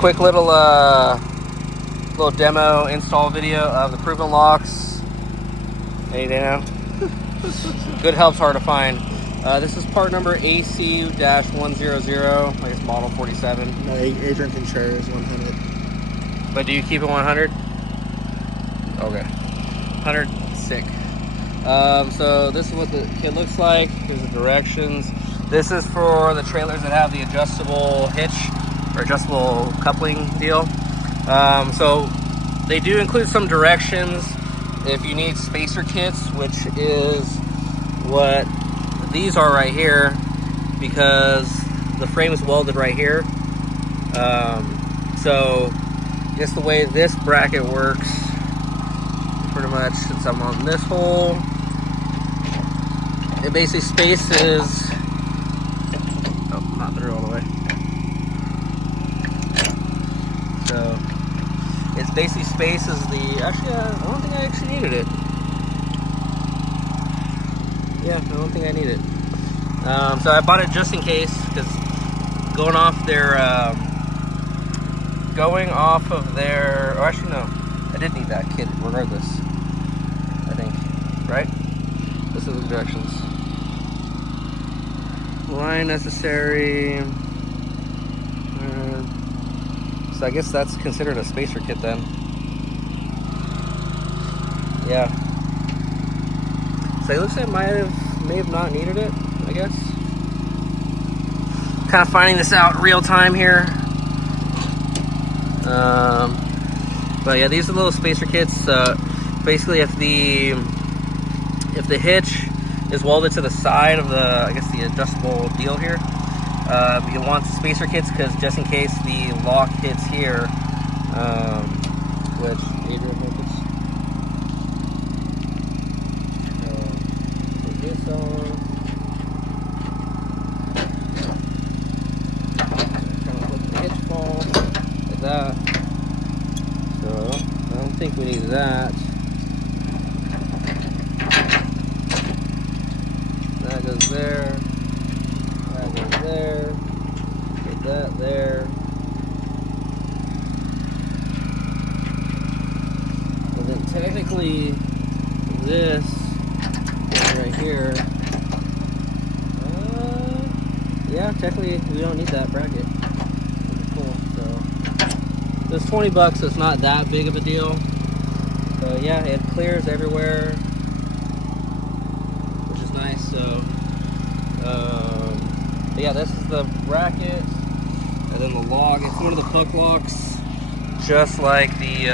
quick little demo install video of the Proven locks. Hey, Dano. Good help's hard to find. This is part number AC-100, I guess model 47. No, Adrian can share his 100. But do you keep it 100? Okay. 100, sick. So this is what the kit looks like. Here's the directions. This is for the trailers that have the adjustable hitch or adjustable coupling deal. So they do include some directions if you need spacer kits, which is what these are right here, because the frame is welded right here. So just the way this bracket works, pretty much, since I'm on this hole, it basically spaces, oh, not through all the way. So it basically spaces the, actually, I don't think I actually needed it. Yeah, I don't think I need it. So I bought it just in case, because going off of their, or actually no, I did need that kit regardless, I think, right? This is the directions. Line necessary. So I guess that's considered a spacer kit then. Yeah. So it looks like I may have not needed it, I guess. Kind of finding this out real time here. But yeah, these are little spacer kits. Basically, if the hitch is welded to the side of the, I guess, the adjustable deal here, you want spacer kits, because just in case the lock hits here, which Adrian focus. Put this on. Kind of let the hitch fall like that. So I don't think we need that. That goes there. That goes there. Get that there. And then technically this right here. Yeah, technically we don't need that bracket. Cool. So this $20, it's not that big of a deal. So yeah, it clears everywhere, which is nice. So but yeah, this is the bracket, and then the lock. It's one of the puck locks, just like the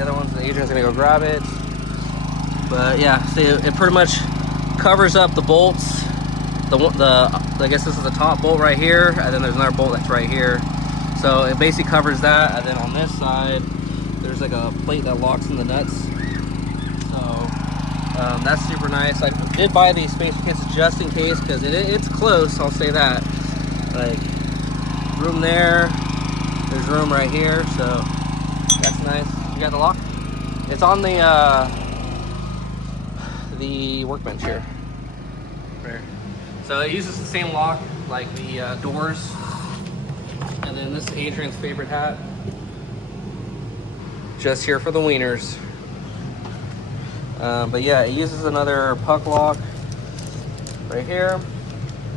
other ones. The Adrian's gonna go grab it. But yeah, see, it pretty much covers up the bolts. I guess this is the top bolt right here, and then there's another bolt that's right here. So it basically covers that, and then on this side, there's like a plate that locks in the nuts. So that's super nice. I did buy these spacer kits just in case, because it's close, I'll say that. Like, room there, there's room right here, so that's nice. You got the lock? It's on the workbench here. Right. So it uses the same lock, like the doors. And then this is Adrian's favorite hat. Just here for the wieners. But yeah, it uses another puck lock right here.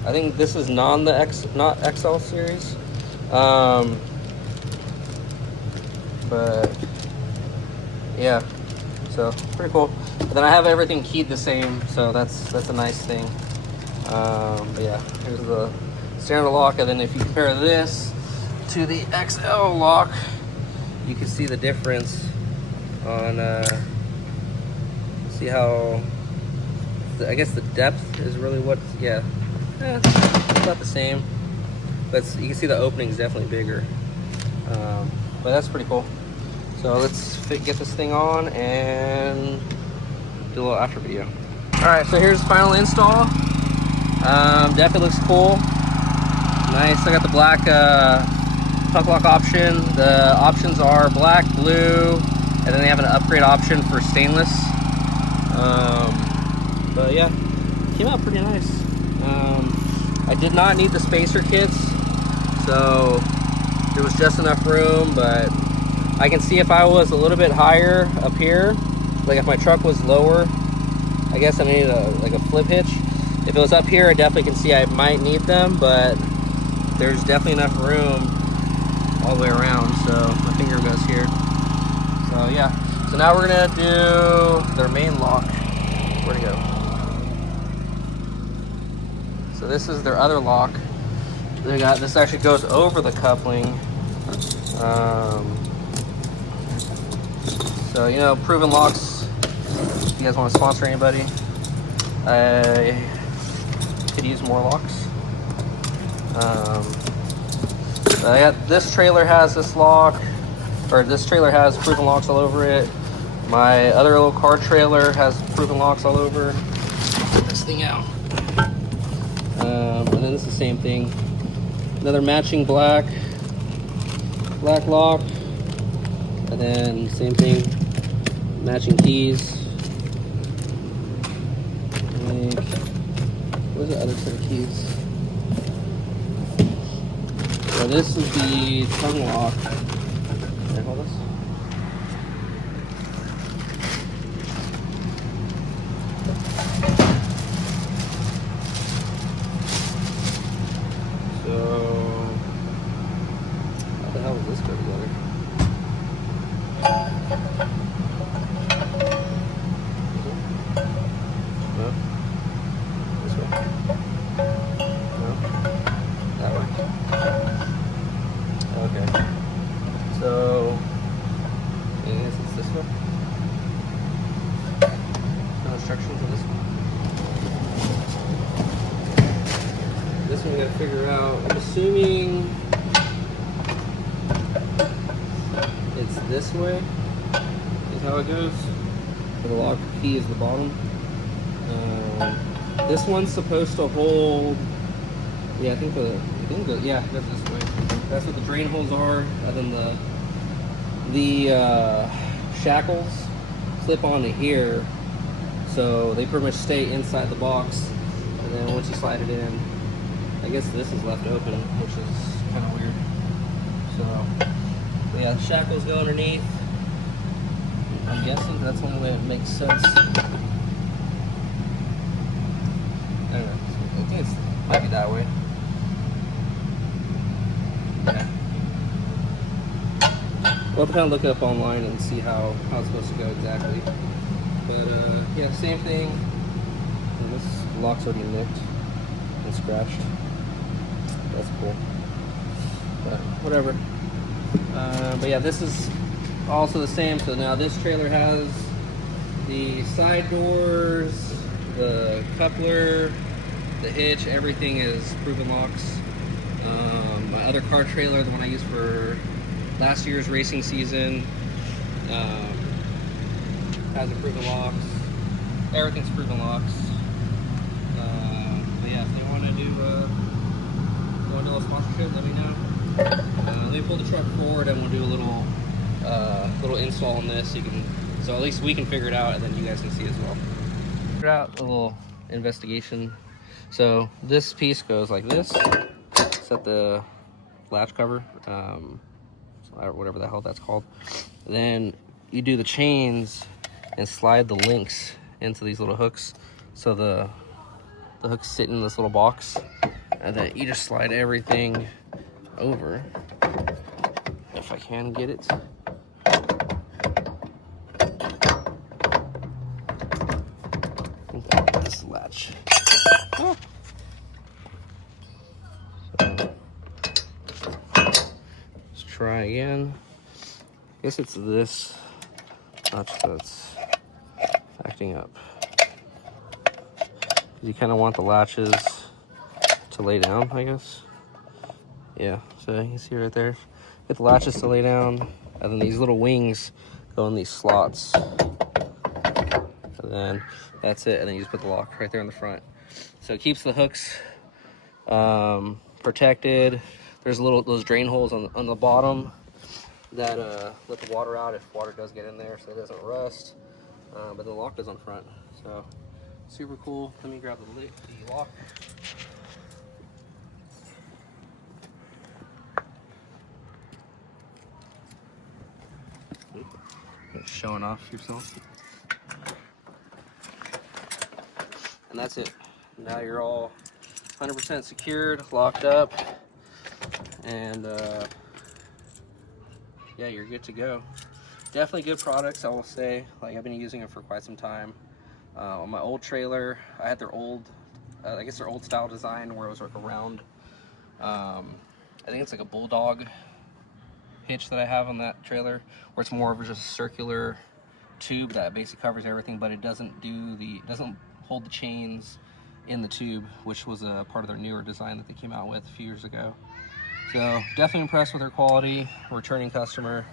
I think this is not XL series. But yeah, so pretty cool. But then I have everything keyed the same, so that's a nice thing. But yeah, here's the standard lock, and then if you compare this to the XL lock, you can see the difference on see how I guess the depth is really what, yeah, it's about the same, but you can see the opening is definitely bigger. But that's pretty cool. So let's get this thing on and do a little after video. All right, so here's the final install. Definitely looks cool. Nice. I got the black puck lock option. The options are black, blue, and then they have an upgrade option for stainless. But yeah, came out pretty nice. I did not need the spacer kits, so there was just enough room, but I can see if I was a little bit higher up here, like if my truck was lower, I guess I needed like a flip hitch. If it was up here, I definitely can see I might need them, but there's definitely enough room all the way around, so my finger goes here. So yeah, so now we're gonna do their main lock. Where'd it go? So this is their other lock. They got this, actually goes over the coupling. So you know, Proven Locks, if you guys want to sponsor anybody, I could use more locks. This trailer has this lock, or this trailer has Proven Locks all over it. My other little car trailer has Proven Locks all over. Get this thing out. And then this is the same thing. Another matching black lock, and then same thing, matching keys. Where's the other set of keys? So this is the tongue lock. Can I hold this? So how the hell does this go together? No? This way? No? That way? Okay. So I guess it's this one. No instructions on this one. This one we gotta figure out. I'm assuming it's this way is how it goes. So the lock key is the bottom. This one's supposed to hold. Yeah, I think yeah, that's this way. That's what the drain holes are, and then the shackles clip onto here, so they pretty much stay inside the box. And then once you slide it in, I guess this is left open, which is kind of weird. So yeah, the shackles go underneath. I'm guessing that's the only way it makes sense. I don't know. I think it might be that way. Yeah. We'll have to kind of look it up online and see how it's supposed to go exactly. But yeah, same thing. And this lock's already nicked and scratched. That's cool. But whatever. But yeah, this is also the same. So now this trailer has the side doors, the coupler, the hitch, everything is Proven Locks. My other car trailer, the one I used for last year's racing season, has a Proven Locks. Everything's Proven Locks. But yeah, if they want to do a sponsorship, let me know. Let me pull the truck forward and we'll do a little install on this, so at least we can figure it out, and then you guys can see as well. Figure out a little investigation. So this piece goes like this. Set the latch cover, whatever the hell that's called. And then you do the chains and slide the links into these little hooks, so the hooks sit in this little box, and then you just slide everything over, if I can get it. This latch. Oh. So, let's try again. I guess it's this notch that's acting up. You kind of want the latches to lay down, I guess. Yeah, so you can see right there. Get the latches to lay down, and then these little wings go in these slots. And then that's it, and then you just put the lock right there in the front. So it keeps the hooks protected. There's those drain holes on the bottom that let the water out if water does get in there, so it doesn't rust. But the lock is on front, so super cool. Let me grab the lock. Showing off yourself. And that's it. Now you're all 100% secured, locked up, and yeah, you're good to go. Definitely good products, I will say. Like, I've been using it for quite some time. On my old trailer, I had their old, I guess their old style design where it was like a round, I think it's like a bulldog hitch that I have on that trailer, where it's more of just a circular tube that basically covers everything, but it doesn't hold the chains in the tube, which was a part of their newer design that they came out with a few years ago. So definitely impressed with their quality, returning customer,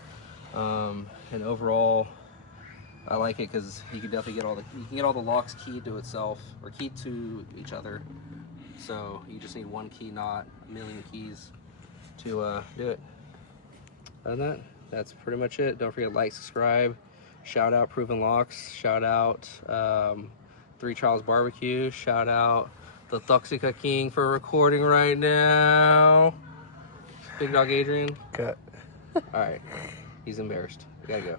and overall I like it because you can definitely get all the locks keyed to itself or keyed to each other. So you just need one key, not a million keys to do it. Other than that, that's pretty much it. Don't forget to like, subscribe, shout out Proven Locks, shout out 3 Trials Barbecue, shout out the Toxica King for recording right now. Big Dog Adrian. Cut. All right, he's embarrassed. We gotta go.